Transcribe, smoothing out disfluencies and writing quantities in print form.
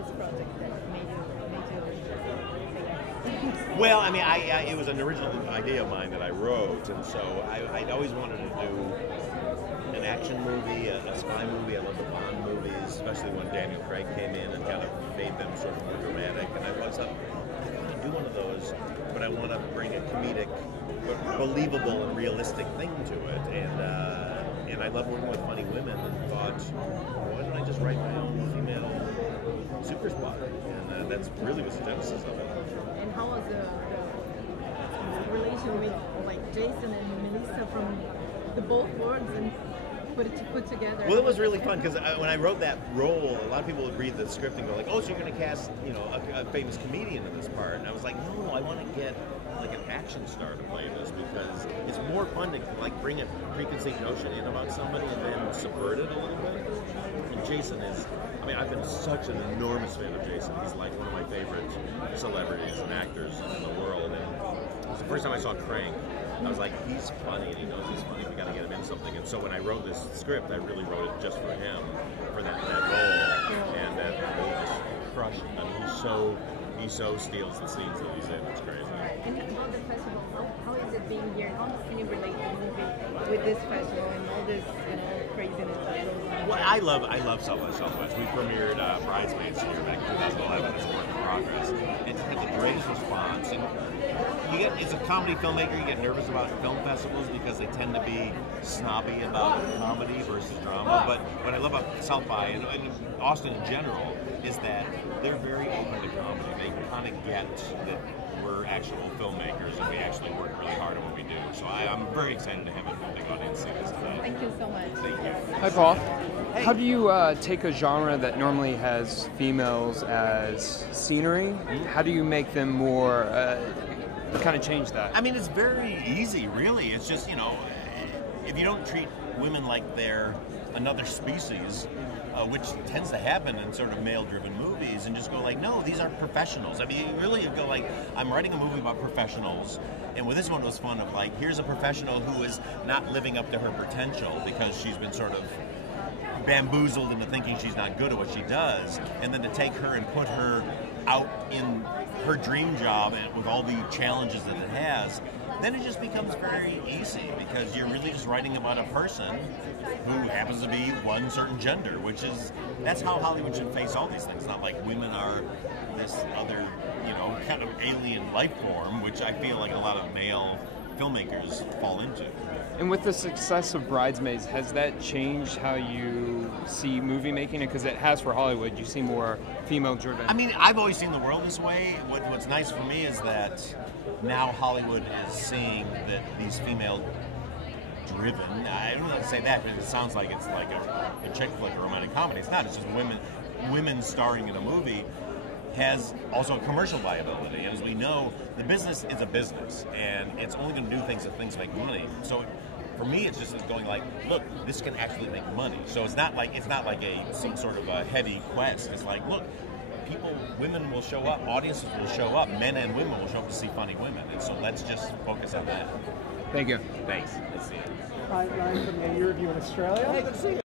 this project that made you Well, I mean, it was an original idea of mine that I wrote, and so I'd always wanted to do an action movie, a spy movie. I love the Bond movies, especially when Daniel Craig came in and kind of made them sort of more dramatic. And I always thought, I want to do one of those, but I want to bring a comedic, but believable and realistic thing to it. And I love working with funny women, and thought, why don't I just write my own female super spy? And that's really was the genesis of it. And how was the relation with like Jason and Melissa from the both worlds and put together? Well, it was really fun because when I wrote that role, a lot of people would read the script and go like, "Oh, so you're going to cast, a famous comedian in this part?" And I was like, "No, I want to get like an action star to play this because it's more fun to like bring a preconceived notion in about somebody and then subvert it a little bit." And Jason is, I mean, I've been such an enormous fan of Jason. He's like one of my favorite celebrities and actors in the world. And it was the first time I saw Crank. I was like, he's funny, and he knows he's funny. We got to get him in something. And so when I wrote this script, I really wrote it just for him, for that role. And that role just crushed him. I mean, he so steals the scenes that he's in. It's crazy. And about the festival, how is it being here? How can you relate the movie with this festival and all this, craziness that goes on? Well, I love South by Southwest. We premiered Bridesmaids here back in 2011 as a work in progress. It's had the greatest response. And as a comedy filmmaker, you get nervous about film festivals because they tend to be snobby about comedy versus drama. But what I love about South by and Austin in general is that they're very open to comedy. They kind of get that we're actual filmmakers and we actually work really hard at what we do. So I'm very excited to have a big audience see this tonight. Thank you so much. Thank you. Hi, Paul. Hey. How do you take a genre that normally has females as scenery? How do you make them more, kind of change that? I mean, it's very easy, really. It's just, if you don't treat women like they're another species, which tends to happen in sort of male-driven movies, and just go like, no, these are professionals. I mean, you really go like, I'm writing a movie about professionals, and with this one it was fun of like, here's a professional who is not living up to her potential because she's been sort of bamboozled into thinking she's not good at what she does, and then to take her and put her out in her dream job and with all the challenges that it has, then it just becomes very easy because you're really just writing about a person who happens to be one certain gender, that's how Hollywood should face all these things. Not like women are this other, kind of alien life form, which I feel like a lot of male filmmakers fall into. And with the success of Bridesmaids, has that changed how you see movie making? Because it has for Hollywood. You see more female-driven. I mean, I've always seen the world this way. What's nice for me is that now Hollywood is seeing that these female-driven, I don't know how to say that, but it sounds like it's like a chick flick or romantic comedy. It's not. It's just women starring in a movie has also a commercial viability. And as we know, the business is a business, and it's only going to do things if things make money. So for me, it's just going like, look, this can actually make money. So it's not like some sort of a heady quest. It's like, look, women will show up, audiences will show up, men and women will show up to see funny women. And so let's just focus on that. Thank you. Thanks. Let's see it. Hi, Ryan from the Year Review in Australia. Hey, good to see you.